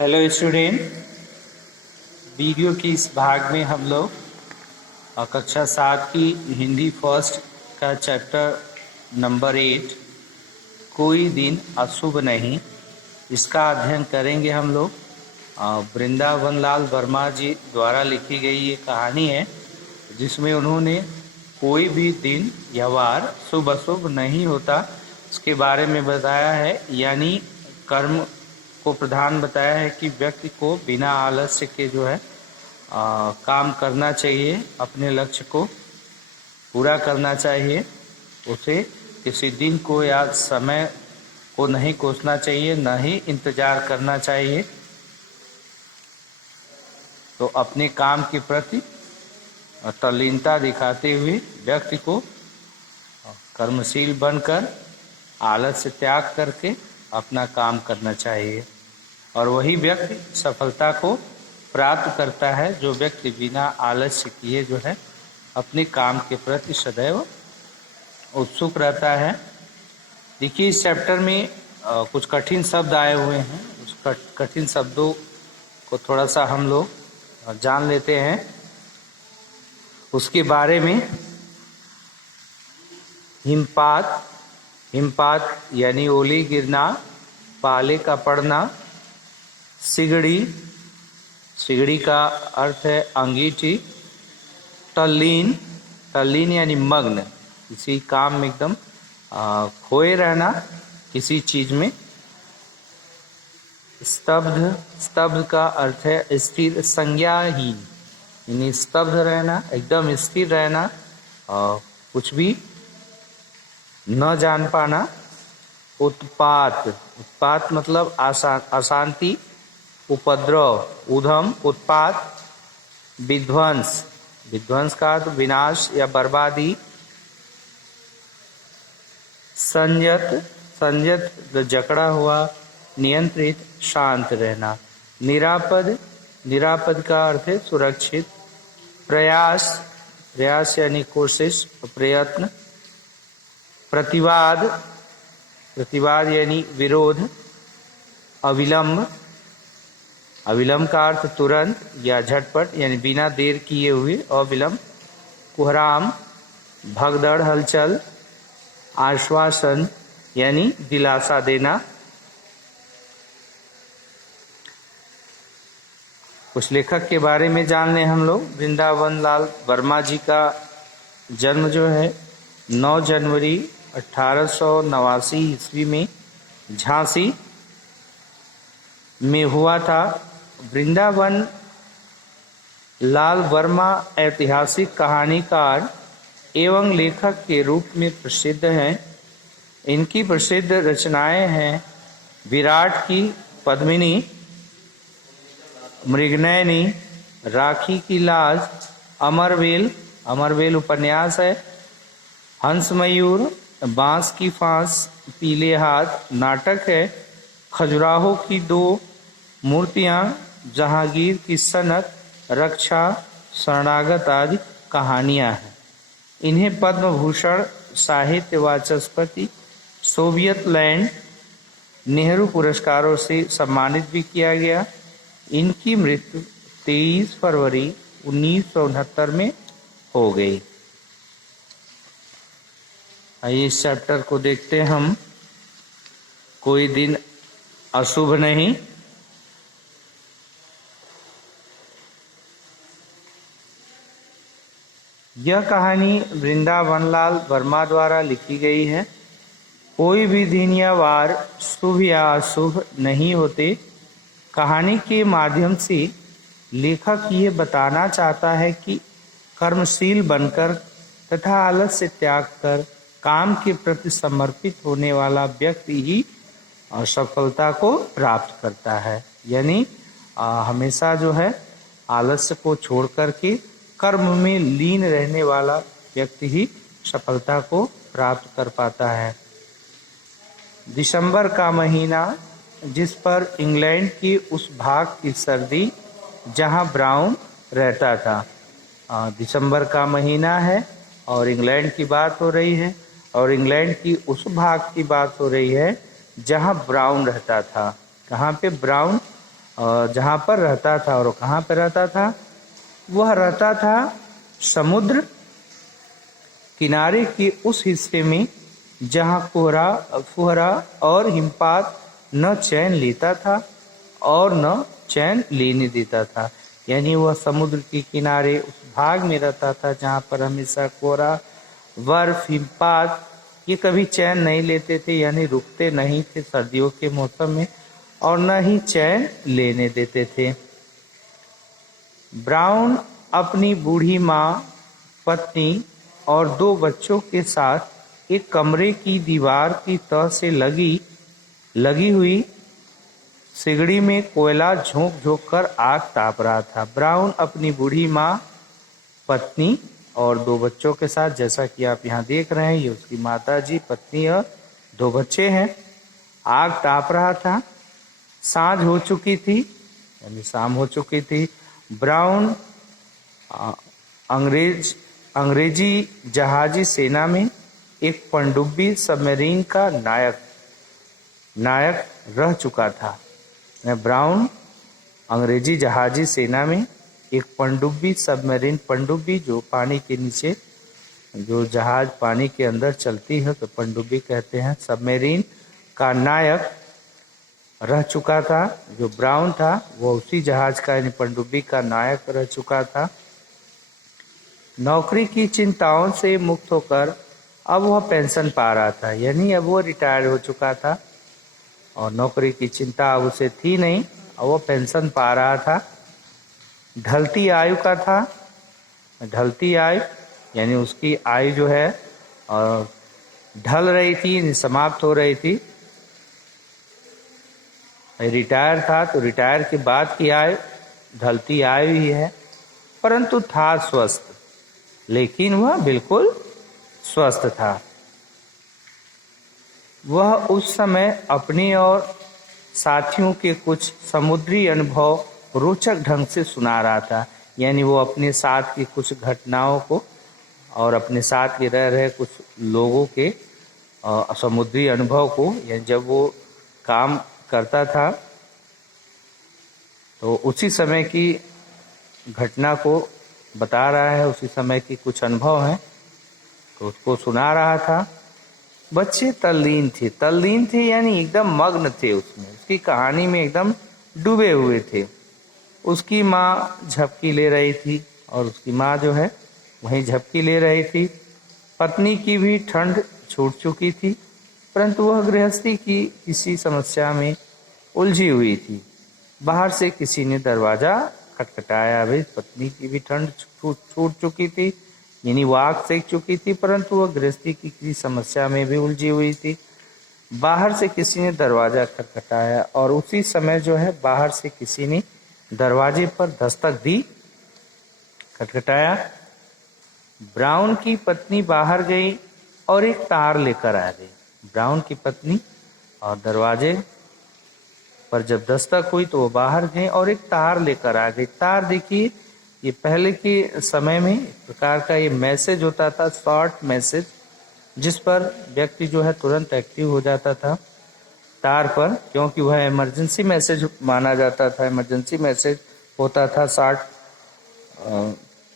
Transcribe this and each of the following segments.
Hello student, video के इस भाग में हम लोग कक्षा 7 की हिंदी फर्स्ट का चैप्टर नंबर 8 कोई दिन अशुभ नहीं, इसका अध्ययन करेंगे। हम लोग वृंदावन लाल वर्मा जी द्वारा लिखी गई ये कहानी है, जिसमें उन्होंने कोई भी दिन या वार शुभ अशुभ नहीं होता उसके बारे में बताया है। यानी कर्म को प्रधान बताया है कि व्यक्ति को बिना आलस्य के जो है काम करना चाहिए, अपने लक्ष्य को पूरा करना चाहिए। उसे किसी दिन को या समय को नहीं कोसना चाहिए, न ही इंतजार करना चाहिए। तो अपने काम के प्रति तल्लीनता दिखाते हुए व्यक्ति को कर्मशील बनकर आलस्य त्याग करके अपना काम करना चाहिए, और वही व्यक्ति सफलता को प्राप्त करता है जो व्यक्ति बिना आलस्य किए जो है अपने काम के प्रति सदैव उत्सुक रहता है। देखिए, इस चैप्टर में कुछ कठिन शब्द आए हुए हैं। उस कठिन शब्दों को थोड़ा सा हम लोग जान लेते हैं उसके बारे में। हिमपात यानी ओली गिरना, पाले का पड़ना, सिगड़ी का अर्थ है अंगीठी, तल्लीन यानी मग्न, किसी काम में एकदम खोए रहना, किसी चीज में। स्तब्ध का अर्थ है स्थिर, संज्ञाहीन, यानी स्तब्ध रहना, एकदम स्थिर रहना, कुछ भी न जान पाना। उत्पात मतलब अशांति, उपद्रव, उधम, उत्पात। विध्वंस का अर्थ विनाश या बर्बादी। संयत जकड़ा हुआ, नियंत्रित, शांत रहना। निरापद का अर्थ है सुरक्षित। प्रयास यानी कोशिश, प्रयत्न। प्रतिवाद यानी विरोध। अविलंब का अर्थ तुरंत या झटपट, यानी बिना देर किए हुए, अविलंब। कुहराम, भगदड़, हलचल। आश्वासन यानी दिलासा देना। कुछ लेखक के बारे में जान लें हम लोग। वृंदावन लाल वर्मा जी का जन्म जो है 9 जनवरी 1889 ईस्वी में झांसी में हुआ था। वृंदावन लाल वर्मा ऐतिहासिक कहानीकार एवं लेखक के रूप में प्रसिद्ध हैं। इनकी प्रसिद्ध रचनाएं हैं विराट की पद्मिनी, मृगनयनी, राखी की लाज, अमरवेल उपन्यास है, हंस मयूर, बांस की फांस, पीले हाथ नाटक है, खजुराहो की 2 मूर्तियां, जहांगीर की सनक, रक्षा, शरणागत आदि कहानियां हैं। इन्हें पद्म भूषण, साहित्य वाचस्पति, सोवियत लैंड, नेहरू पुरस्कारों से सम्मानित भी किया गया। इनकी मृत्यु 23 फरवरी 1969 में हो गई। आइए इस चैप्टर को देखते हैं हम। कोई दिन अशुभ नहीं। यह कहानी वृंदावन लाल वर्मा द्वारा लिखी गई है। कोई भी दिन या वार शुभ या अशुभ नहीं होते। कहानी के माध्यम से लेखक ये बताना चाहता है कि कर्मशील बनकर तथा आलस्य त्याग कर काम के प्रति समर्पित होने वाला व्यक्ति ही सफलता को प्राप्त करता है। यानी हमेशा जो है आलस्य को छोड़ करके कर्म में लीन रहने वाला व्यक्ति ही सफलता को प्राप्त कर पाता है। दिसंबर का महीना, जिस पर इंग्लैंड के उस भाग की सर्दी जहां ब्राउन रहता था। दिसंबर का महीना है और इंग्लैंड की बात हो रही है, और इंग्लैंड की उस भाग की बात हो रही है जहां ब्राउन रहता था। कहाँ पे? ब्राउन जहाँ पर रहता था। और कहाँ पर रहता था? वह रहता था समुद्र किनारे के उस हिस्से में जहाँ फुहरा और हिमपात न चैन लेता था और न चैन लेने देता था। यानी वह समुद्र के किनारे उस भाग में रहता था जहाँ पर हमेशा कोहरा, बर्फ, हिमपात ये कभी चैन नहीं लेते थे, यानी रुकते नहीं थे सर्दियों के मौसम में, और न ही चैन लेने देते थे। ब्राउन अपनी बूढ़ी माँ, पत्नी और 2 बच्चों के साथ एक कमरे की दीवार की तह से लगी हुई सिगड़ी में कोयला झोंक झोंक कर आग ताप रहा था। ब्राउन अपनी बूढ़ी माँ, पत्नी और 2 बच्चों के साथ, जैसा कि आप यहाँ देख रहे हैं, ये उसकी माता जी, पत्नी और 2 बच्चे हैं, आग ताप रहा था। सांझ हो चुकी थी, यानी शाम हो चुकी थी। ब्राउन अंग्रेजी जहाजी सेना में एक पनडुब्बी सबमरीन का नायक रह चुका था। ब्राउन अंग्रेजी जहाजी सेना में एक पनडुब्बी सबमरीन, पनडुब्बी जो पानी के नीचे, जो जहाज पानी के अंदर चलती है तो पनडुब्बी कहते हैं, सबमरीन का नायक रह चुका था। जो ब्राउन था वो उसी जहाज का, यानी पनडुब्बी का नायक रह चुका था। नौकरी की चिंताओं से मुक्त होकर अब वह पेंशन पा रहा था, यानी अब वो रिटायर हो चुका था और नौकरी की चिंता अब उसे थी नहीं और वो पेंशन पा रहा था। ढलती आयु का था, ढलती आयु यानी उसकी आयु जो है ढल रही थी, समाप्त हो रही थी। रिटायर था तो रिटायर के बाद की आयु ढलती आयु ही है, परंतु था स्वस्थ, लेकिन वह बिल्कुल स्वस्थ था। वह उस समय अपने और साथियों के कुछ समुद्री अनुभव रोचक ढंग से सुना रहा था, यानी वो अपने साथ की कुछ घटनाओं को और अपने साथ के रह रहे कुछ लोगों के समुद्री अनुभव को, यानी जब वो काम करता था तो उसी समय की घटना को बता रहा है, उसी समय की कुछ अनुभव हैं तो उसको सुना रहा था। बच्चे तल्लीन थे यानी एकदम मग्न थे उसमें, उसकी कहानी में एकदम डूबे हुए थे। उसकी माँ झपकी ले रही थी और उसकी माँ जो है वहीं झपकी ले रही थी। पत्नी की भी ठंड छूट चुकी थी, परंतु वह गृहस्थी की किसी समस्या में उलझी हुई थी। बाहर से किसी ने दरवाजा खटखटाया। भाई पत्नी की भी ठंड छूट चुकी थी, यानी वो आग सेक चुकी थी, परंतु वह गृहस्थी की किसी समस्या में भी उलझी हुई थी। बाहर से किसी ने दरवाजा खटखटाया और उसी समय जो है बाहर से किसी ने दरवाजे पर दस्तक दी, खटखटाया। ब्राउन की पत्नी बाहर गई और एक तार लेकर आ गई। ब्राउन की पत्नी और दरवाजे पर जब दस्तक हुई तो वो बाहर गए और एक तार लेकर आ गई। तार देखिए, ये पहले के समय में एक प्रकार का ये मैसेज होता था, शॉर्ट मैसेज, जिस पर व्यक्ति जो है तुरंत एक्टिव हो जाता था तार पर, क्योंकि वह इमरजेंसी मैसेज माना जाता था। इमरजेंसी मैसेज होता था, शॉर्ट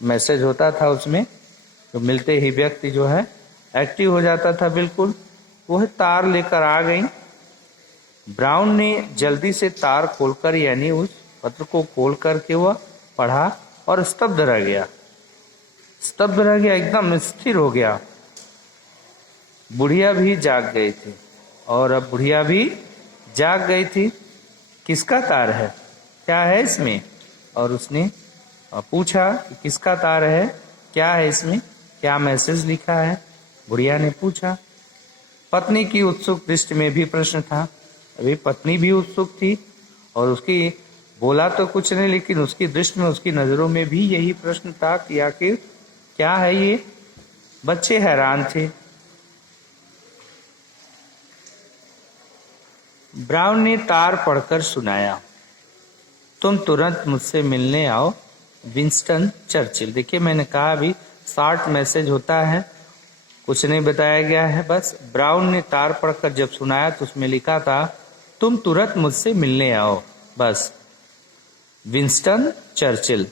मैसेज होता था उसमें, तो मिलते ही व्यक्ति जो है एक्टिव हो जाता था बिल्कुल। वह तार लेकर आ गई। ब्राउन ने जल्दी से तार खोलकर, यानी उस पत्र को खोल करके वह पढ़ा और स्तब्ध रह गया, एकदम स्थिर हो गया। बुढ़िया भी जाग गई थी और अब बुढ़िया भी जाग गई थी। किसका तार है, क्या है इसमें? और उसने पूछा कि किसका तार है, क्या है इसमें, क्या मैसेज लिखा है? बुढ़िया ने पूछा। पत्नी की उत्सुक दृष्टि में भी प्रश्न था। अभी पत्नी भी उत्सुक थी और उसकी बोला तो कुछ नहीं, लेकिन उसकी दृष्टि में, उसकी नजरों में भी यही प्रश्न था कि आखिर क्या है ये। बच्चे हैरान थे। ब्राउन ने तार पढ़कर सुनाया, तुम तुरंत मुझसे मिलने आओ, विंस्टन चर्चिल। देखिए मैंने कहा अभी शॉर्ट मैसेज होता है, कुछ नहीं बताया गया है। बस ब्राउन ने तार पढ़कर जब सुनाया तो उसमें लिखा था, तुम तुरंत मुझसे मिलने आओ, बस विंस्टन चर्चिल।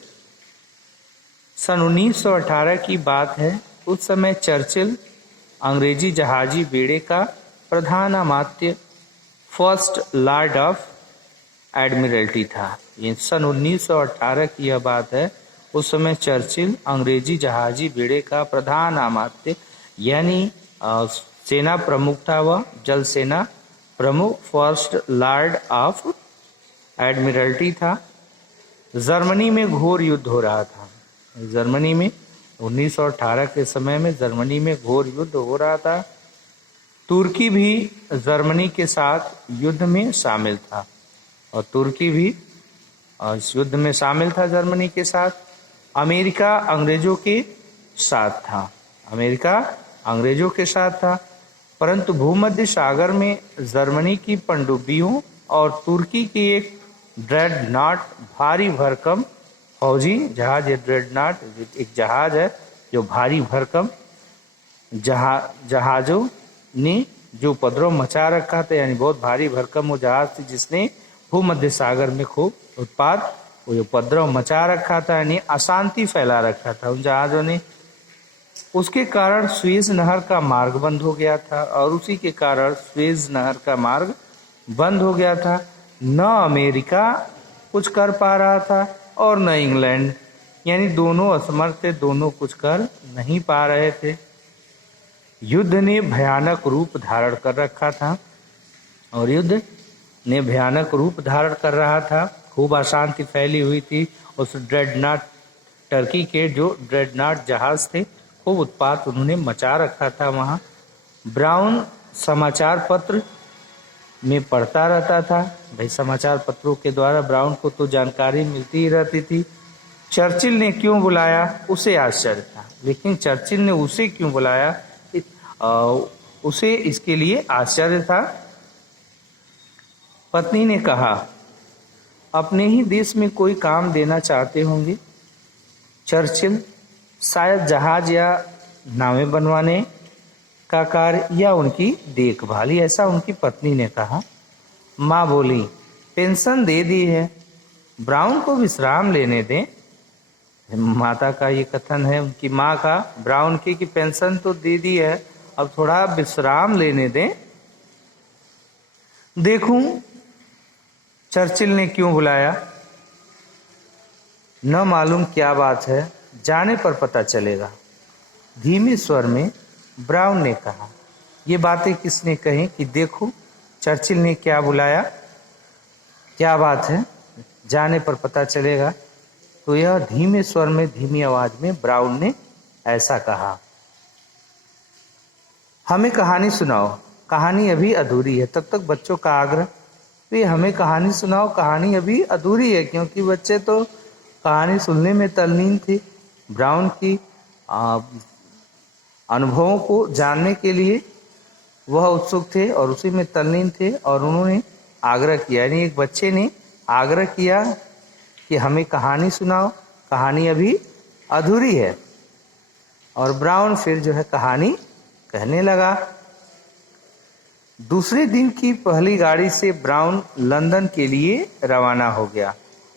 सन 1918 की बात है। उस समय चर्चिल अंग्रेजी जहाजी बेड़े का प्रधान अमात्य फर्स्ट लॉर्ड ऑफ एडमिरल्टी था। ये सन 1918 की यह बात है। उस समय चर्चिल अंग्रेजी जहाजी बेड़े का प्रधान अमात्य यानी सेना प्रमुख था। वह जल सेना प्रमुख फर्स्ट लॉर्ड ऑफ एडमिरल्टी था। जर्मनी में घोर युद्ध हो रहा था। जर्मनी में 1918 के समय में जर्मनी में घोर युद्ध हो रहा था। तुर्की भी जर्मनी के साथ युद्ध में शामिल था और तुर्की भी इस युद्ध में शामिल था जर्मनी के साथ। अमेरिका अंग्रेजों के साथ था। अमेरिका अंग्रेजों के साथ था, परंतु भूमध्य सागर में जर्मनी की पनडुब्बियों और तुर्की की एक ड्रेडनॉट भारी भरकम फौजी जहाज है। ड्रेडनॉट एक जहाज है जो भारी भरकम जहाजों ने जो उपद्रव मचा रखा था, यानी बहुत भारी भरकम वो जहाज थी जिसने भूमध्य सागर में खूब उत्पात वो उपद्रव मचा रखा था, यानी अशांति फैला रखा था उन जहाजों ने। उसके कारण स्वेज नहर का मार्ग बंद हो गया था और उसी के कारण स्वेज नहर का मार्ग बंद हो गया था। न अमेरिका कुछ कर पा रहा था और न इंग्लैंड, यानी दोनों असमर्थ थे, दोनों कुछ कर नहीं पा रहे थे। युद्ध ने भयानक रूप धारण कर रखा था और युद्ध ने भयानक रूप धारण कर रहा था। खूब अशांति फैली हुई थी। उस ड्रेडनॉट टर्की के जो ड्रेडनॉट जहाज थे खूब उत्पात उन्होंने मचा रखा था वहाँ। ब्राउन समाचार पत्र में पढ़ता रहता था। भाई समाचार पत्रों के द्वारा ब्राउन को तो जानकारी मिलती ही रहती थी। चर्चिल ने क्यों बुलाया उसे आश्चर्य था, लेकिन चर्चिल ने उसे क्यों बुलाया उसे इसके लिए आश्चर्य था। पत्नी ने कहा, अपने ही देश में कोई काम देना चाहते होंगे चर्चिल, शायद जहाज या नावें बनवाने का कार्य या उनकी देखभाल, ऐसा उनकी पत्नी ने कहा। माँ बोली, पेंशन दे दी है, ब्राउन को विश्राम लेने दें। माता का ये कथन है, उनकी माँ का ब्राउन की कि पेंशन तो दे दी है, अब थोड़ा विश्राम लेने दें। देखूं चर्चिल ने क्यों बुलाया, न मालूम क्या बात है, जाने पर पता चलेगा। धीमे स्वर में ब्राउन ने कहा। ये बातें किसने कही कि देखो चर्चिल ने क्या बुलाया, क्या बात है, जाने पर पता चलेगा। तो यह धीमे स्वर में धीमी आवाज में ब्राउन ने ऐसा कहा, हमें कहानी सुनाओ, कहानी अभी अधूरी है। तब तक बच्चों का आग्रह, तो हमें कहानी सुनाओ, कहानी अभी अधूरी है, क्योंकि बच्चे तो कहानी सुनने में तल्लीन थे। ब्राउन की अनुभवों को जानने के लिए वह उत्सुक थे और उसी में तल्लीन थे और उन्होंने आग्रह किया, यानी एक बच्चे ने आग्रह किया कि हमें कहानी सुनाओ, कहानी अभी अधूरी है। और ब्राउन फिर जो है कहानी कहने लगा। दूसरे दिन की पहली गाड़ी से ब्राउन लंदन के लिए रवाना हो गया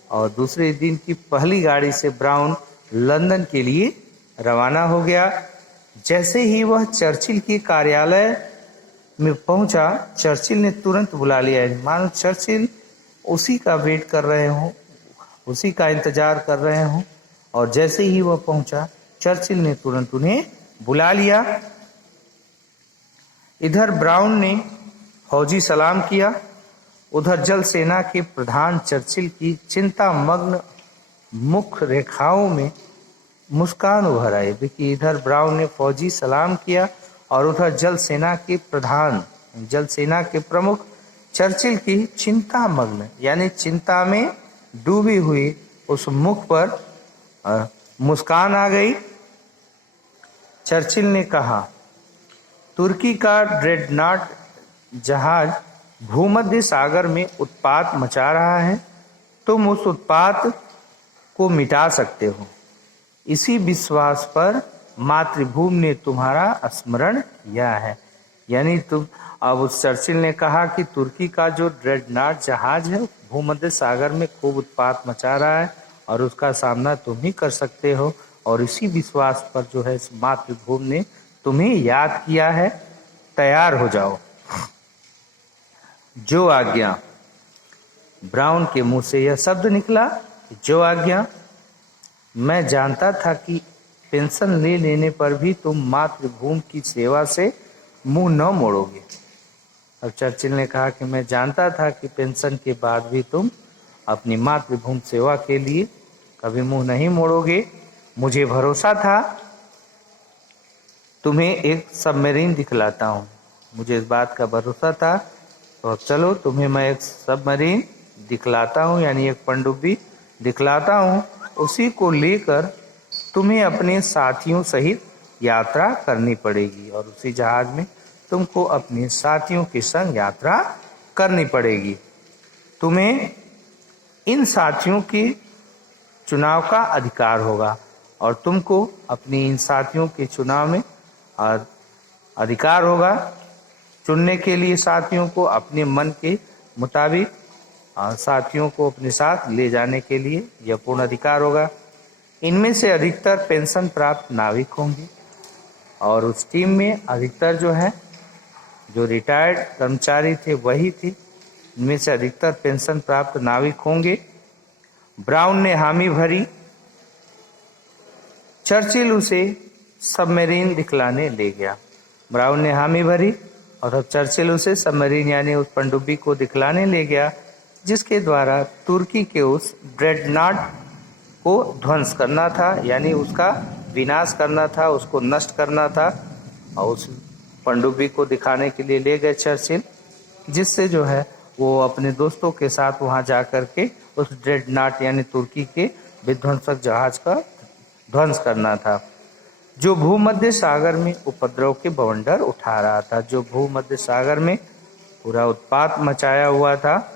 और दूसरे दिन की पहली गाड़ी से ब्राउन लंदन के लिए रवाना हो गया। जैसे ही वह चर्चिल के कार्यालय में पहुंचा, चर्चिल ने तुरंत बुला लिया, मानो चर्चिल उसी का वेट कर रहे हों, उसी का इंतजार कर रहे हों। और जैसे ही वह पहुंचा, चर्चिल ने तुरंत उन्हें बुला लिया। इधर ब्राउन ने फौजी सलाम किया, उधर जल सेना के प्रधान चर्चिल की चिंता मग्न मुख रेखाओं में मुस्कान उभर आई। देखिए, इधर ब्राउन ने फौजी सलाम किया और उधर जल सेना के प्रधान, जल सेना के प्रमुख चर्चिल की चिंता मग्न यानी चिंता में डूबी हुई उस मुख पर मुस्कान आ गई। चर्चिल ने कहा, तुर्की का ड्रेडनॉट जहाज भूमध्य सागर में उत्पात मचा रहा है, तुम उस उत्पात को मिटा सकते हो। इसी विश्वास पर मातृभूमि ने तुम्हारा स्मरण किया है, यानी तुम अब उस चर्चिल ने कहा कि तुर्की का जो ड्रेडनॉट जहाज है भूमध्य सागर में खूब उत्पात मचा रहा है और उसका सामना तुम ही कर सकते हो, और इसी विश्वास पर जो है इस मातृभूमि ने तुम्हें याद किया है। तैयार हो जाओ। जो आज्ञा। ब्राउन के मुंह से यह शब्द निकला, जो आज्ञा। मैं जानता था कि पेंशन ले लेने पर भी तुम मातृभूमि की सेवा से मुंह न मोड़ोगे। अब चर्चिल ने कहा कि मैं जानता था कि पेंशन के बाद भी तुम अपनी मातृभूमि सेवा के लिए कभी मुंह नहीं मोड़ोगे। मुझे भरोसा था। तुम्हें एक सबमरीन दिखलाता हूँ। मुझे इस बात का भरोसा था। तो अब चलो तुम्हें मैं एक सबमरीन दिखलाता हूँ, यानी एक पनडुब्बी दिखलाता हूँ। उसी को लेकर तुम्हें अपने साथियों सहित यात्रा करनी पड़ेगी और उसी जहाज में तुमको अपने साथियों के संग यात्रा करनी पड़ेगी। तुम्हें इन साथियों के चुनाव का अधिकार होगा और तुमको अपने इन साथियों के चुनाव में अधिकार होगा चुनने के लिए साथियों को अपने मन के मुताबिक साथियों को अपने साथ ले जाने के लिए यह पूर्ण अधिकार होगा। इनमें से अधिकतर पेंशन प्राप्त नाविक होंगे और उस टीम में अधिकतर जो है जो रिटायर्ड कर्मचारी थे वही थे। इनमें से अधिकतर पेंशन प्राप्त नाविक होंगे। ब्राउन ने हामी भरी। चर्चिल उसे सबमरीन दिखलाने ले गया। ब्राउन ने हामी भरी और अब चर्चिल उसे सबमरीन यानी उस पनडुब्बी को दिखलाने ले गया जिसके द्वारा तुर्की के उस ड्रेडनॉट को ध्वंस करना था, यानी उसका विनाश करना था, उसको नष्ट करना था। और उस पनडुब्बी को दिखाने के लिए ले गए चर्चिल, जिससे जो है वो अपने दोस्तों के साथ वहां जाकर के उस ड्रेडनॉट यानी तुर्की के विध्वंसक जहाज का ध्वंस करना था जो भूमध्य सागर में उपद्रव के बवंडर उठा रहा था, जो भूमध्य सागर में पूरा उत्पात मचाया हुआ था।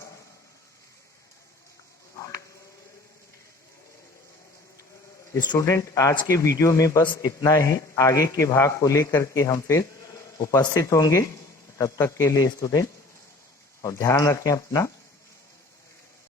स्टूडेंट, आज के वीडियो में बस इतना ही। आगे के भाग को लेकर के हम फिर उपस्थित होंगे। तब तक के लिए स्टूडेंट और ध्यान रखें अपना।